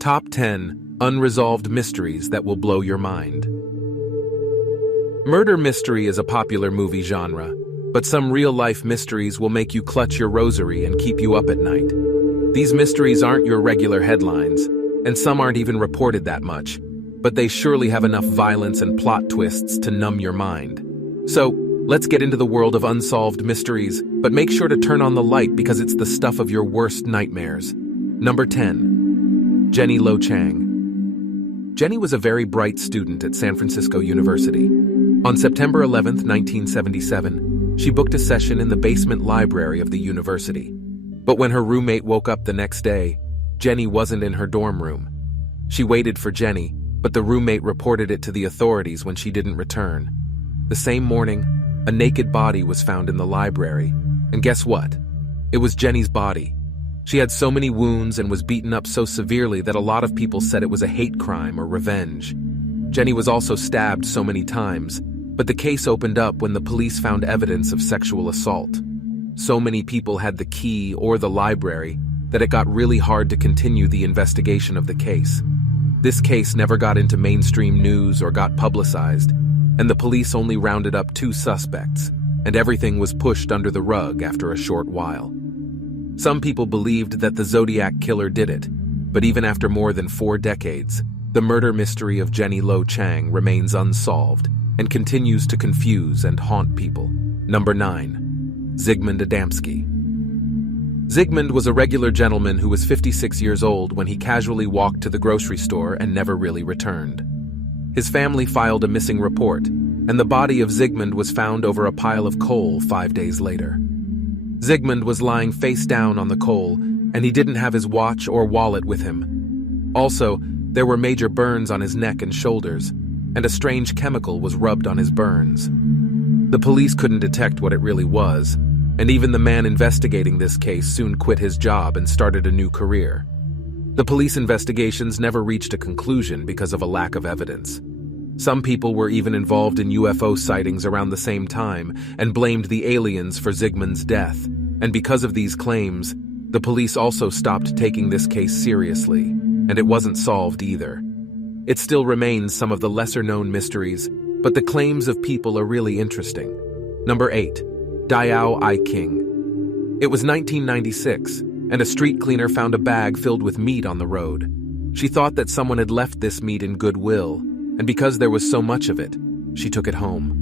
Top 10 Unresolved Mysteries That Will Blow Your Mind. Murder mystery is a popular movie genre, but some real-life mysteries will make you clutch your rosary and keep you up at night. These mysteries aren't your regular headlines, and some aren't even reported that much, but they surely have enough violence and plot twists to numb your mind. So, let's get into the world of unsolved mysteries, but make sure to turn on the light because it's the stuff of your worst nightmares. Number 10. Lo Chang. Jenny was a very bright student at San Francisco University. On September 11, 1977, she booked a session in the basement library of the university. But when her roommate woke up the next day, Jenny wasn't in her dorm room. She waited for Jenny, but the roommate reported it to the authorities when she didn't return. The same morning, a naked body was found in the library. And guess what? It was Jenny's body. She had so many wounds and was beaten up so severely that a lot of people said it was a hate crime or revenge. Jenny was also stabbed so many times, but the case opened up when the police found evidence of sexual assault. So many people had the key or the library that it got really hard to continue the investigation of the case. This case never got into mainstream news or got publicized, and the police only rounded up 2 suspects, and everything was pushed under the rug after a short while. Some people believed that the Zodiac killer did it, but even after more than 4 decades, the murder mystery of Lo Chang remains unsolved and continues to confuse and haunt people. Number 9. Zigmund Adamski. Zigmund was a regular gentleman who was 56 years old when he casually walked to the grocery store and never really returned. His family filed a missing report, and the body of Zigmund was found over a pile of coal 5 days later. Zigmund was lying face down on the coal, and he didn't have his watch or wallet with him. Also, there were major burns on his neck and shoulders, and a strange chemical was rubbed on his burns. The police couldn't detect what it really was, and even the man investigating this case soon quit his job and started a new career. The police investigations never reached a conclusion because of a lack of evidence. Some people were even involved in UFO sightings around the same time and blamed the aliens for Zigmund's death. And because of these claims, the police also stopped taking this case seriously, and it wasn't solved either. It still remains some of the lesser-known mysteries, but the claims of people are really interesting. Number 8. Diao I King. It was 1996, and a street cleaner found a bag filled with meat on the road. She thought that someone had left this meat in goodwill, and because there was so much of it, she took it home.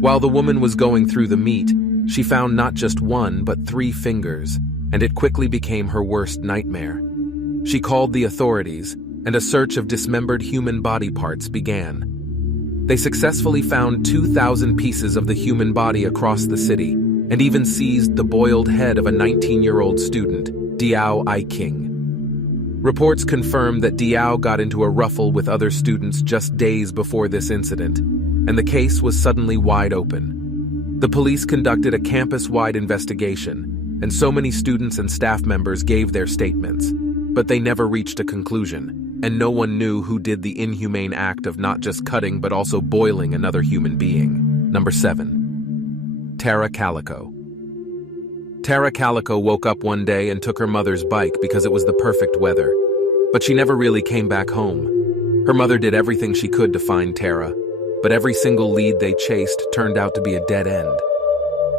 While the woman was going through the meat, she found not just 1 but 3 fingers, and it quickly became her worst nightmare. She called the authorities, and a search of dismembered human body parts began. They successfully found 2,000 pieces of the human body across the city, and even seized the boiled head of a 19-year-old student, Diao I King. Reports confirmed that Diao got into a ruffle with other students just days before this incident, and the case was suddenly wide open. The police conducted a campus-wide investigation, and so many students and staff members gave their statements, but they never reached a conclusion, and no one knew who did the inhumane act of not just cutting but also boiling another human being. Number 7. Calico. Calico woke up one day and took her mother's bike because it was the perfect weather, but she never really came back home. Her mother did everything she could to find Tara, but every single lead they chased turned out to be a dead end.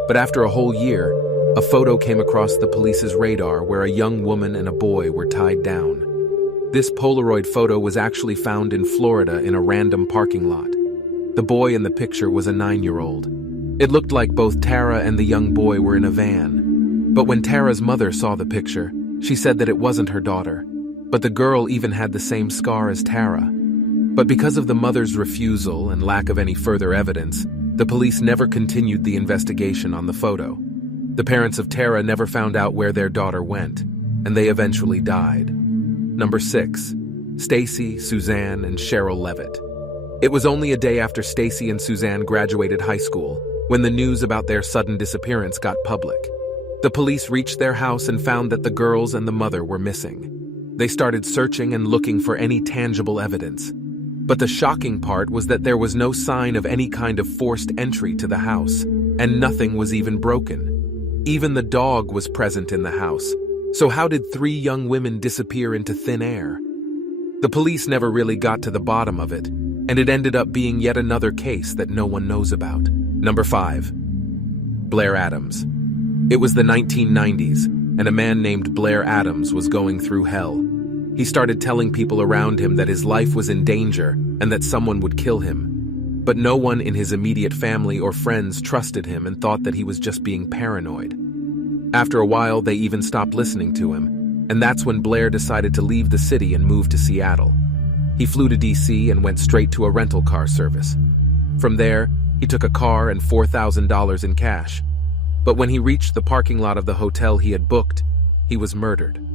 But after a whole year, a photo came across the police's radar where a young woman and a boy were tied down. This Polaroid photo was actually found in Florida in a random parking lot. The boy in the picture was a 9-year-old. It looked like both Tara and the young boy were in a van. But when Tara's mother saw the picture, she said that it wasn't her daughter. But the girl even had the same scar as Tara. But because of the mother's refusal and lack of any further evidence, the police never continued the investigation on the photo. The parents of Tara never found out where their daughter went, and they eventually died. Number 6. Stacy, Suzanne, and Cheryl Levitt. It was only a day after Stacy and Suzanne graduated high school when the news about their sudden disappearance got public. The police reached their house and found that the girls and the mother were missing. They started searching and looking for any tangible evidence. But the shocking part was that there was no sign of any kind of forced entry to the house, and nothing was even broken. Even the dog was present in the house. So how did 3 young women disappear into thin air? The police never really got to the bottom of it, and it ended up being yet another case that no one knows about. Number 5. Blair Adams. It was the 1990s, and a man named Blair Adams was going through hell. He started telling people around him that his life was in danger and that someone would kill him. But no one in his immediate family or friends trusted him and thought that he was just being paranoid. After a while, they even stopped listening to him, and that's when Blair decided to leave the city and move to Seattle. He flew to DC and went straight to a rental car service. From there, he took a car and $4,000 in cash. But when he reached the parking lot of the hotel he had booked, he was murdered.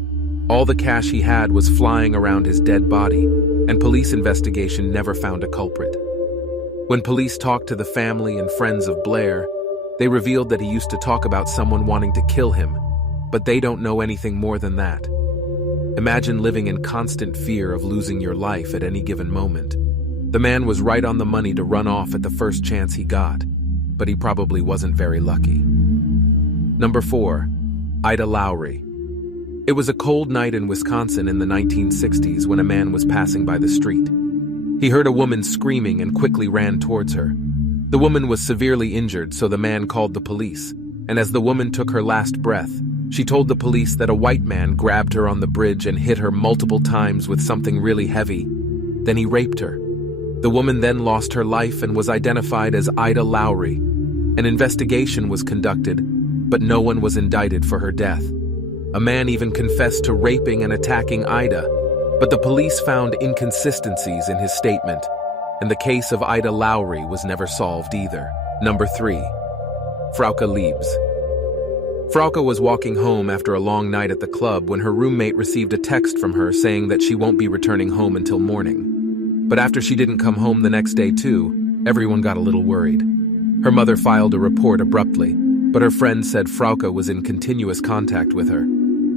All the cash he had was flying around his dead body, and police investigation never found a culprit. When police talked to the family and friends of Blair, they revealed that he used to talk about someone wanting to kill him, but they don't know anything more than that. Imagine living in constant fear of losing your life at any given moment. The man was right on the money to run off at the first chance he got, but he probably wasn't very lucky. Number 4. Ida Lowry. It was a cold night in Wisconsin in the 1960s when a man was passing by the street. He heard a woman screaming and quickly ran towards her. The woman was severely injured, so the man called the police, and as the woman took her last breath, she told the police that a white man grabbed her on the bridge and hit her multiple times with something really heavy. Then he raped her. The woman then lost her life and was identified as Ida Lowry. An investigation was conducted, but no one was indicted for her death. A man even confessed to raping and attacking Ida, but the police found inconsistencies in his statement, and the case of Ida Lowry was never solved either. Number 3. Frauke Leaves. Frauke was walking home after a long night at the club when her roommate received a text from her saying that she won't be returning home until morning. But after she didn't come home the next day too, everyone got a little worried. Her mother filed a report abruptly, but her friend said Frauke was in continuous contact with her.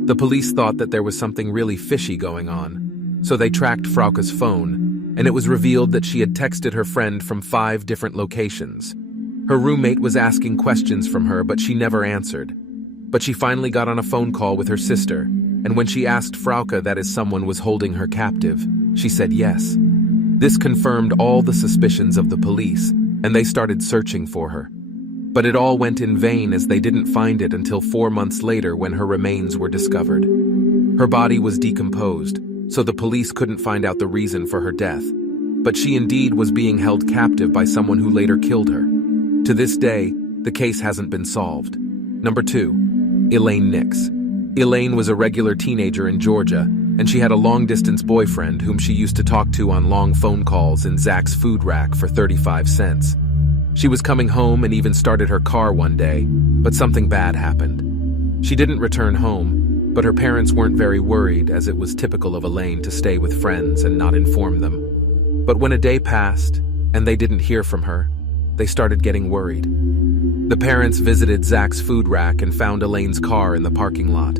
The police thought that there was something really fishy going on, so they tracked Frauke's phone, and it was revealed that she had texted her friend from 5 different locations. Her roommate was asking questions from her, but she never answered. But she finally got on a phone call with her sister, and when she asked Frauke that if someone was holding her captive, she said yes. This confirmed all the suspicions of the police, and they started searching for her. But it all went in vain as they didn't find it until 4 months later when her remains were discovered. Her body was decomposed, so the police couldn't find out the reason for her death. But she indeed was being held captive by someone who later killed her. To this day, the case hasn't been solved. Number 2. Elaine Nix. Elaine was a regular teenager in Georgia, and she had a long-distance boyfriend whom she used to talk to on long phone calls in Zach's food rack for 35 cents. She was coming home and even started her car one day, but something bad happened. She didn't return home, but her parents weren't very worried as it was typical of Elaine to stay with friends and not inform them. But when a day passed and they didn't hear from her, they started getting worried. The parents visited Zach's food rack and found Elaine's car in the parking lot.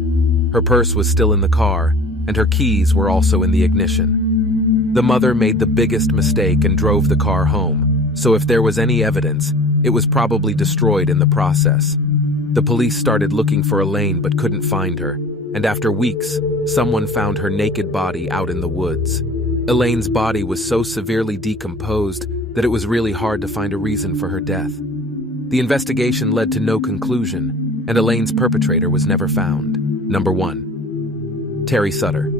Her purse was still in the car, and her keys were also in the ignition. The mother made the biggest mistake and drove the car home. So if there was any evidence, it was probably destroyed in the process. The police started looking for Elaine but couldn't find her, and after weeks, someone found her naked body out in the woods. Elaine's body was so severely decomposed that it was really hard to find a reason for her death. The investigation led to no conclusion, and Elaine's perpetrator was never found. Number 1. Terry Sutter.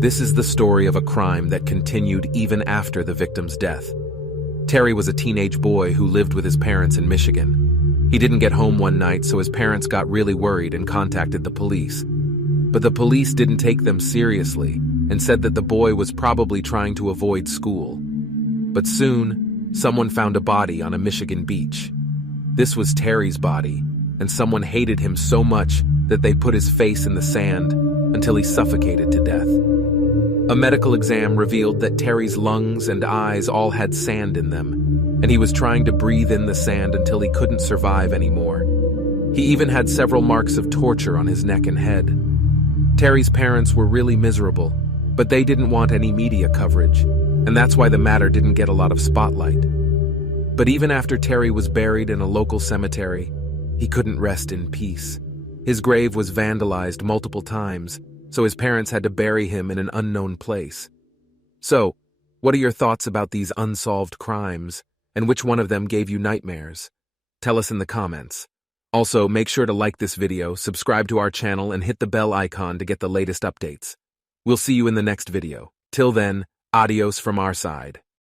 This is the story of a crime that continued even after the victim's death. Terry was a teenage boy who lived with his parents in Michigan. He didn't get home one night, so his parents got really worried and contacted the police. But the police didn't take them seriously and said that the boy was probably trying to avoid school. But soon, someone found a body on a Michigan beach. This was Terry's body, and someone hated him so much that they put his face in the sand until he suffocated to death. A medical exam revealed that Terry's lungs and eyes all had sand in them, and he was trying to breathe in the sand until he couldn't survive anymore. He even had several marks of torture on his neck and head. Terry's parents were really miserable, but they didn't want any media coverage, and that's why the matter didn't get a lot of spotlight. But even after Terry was buried in a local cemetery, he couldn't rest in peace. His grave was vandalized multiple times, so his parents had to bury him in an unknown place. So, what are your thoughts about these unsolved crimes, and which one of them gave you nightmares? Tell us in the comments. Also, make sure to like this video, subscribe to our channel, and hit the bell icon to get the latest updates. We'll see you in the next video. Till then, adios from our side.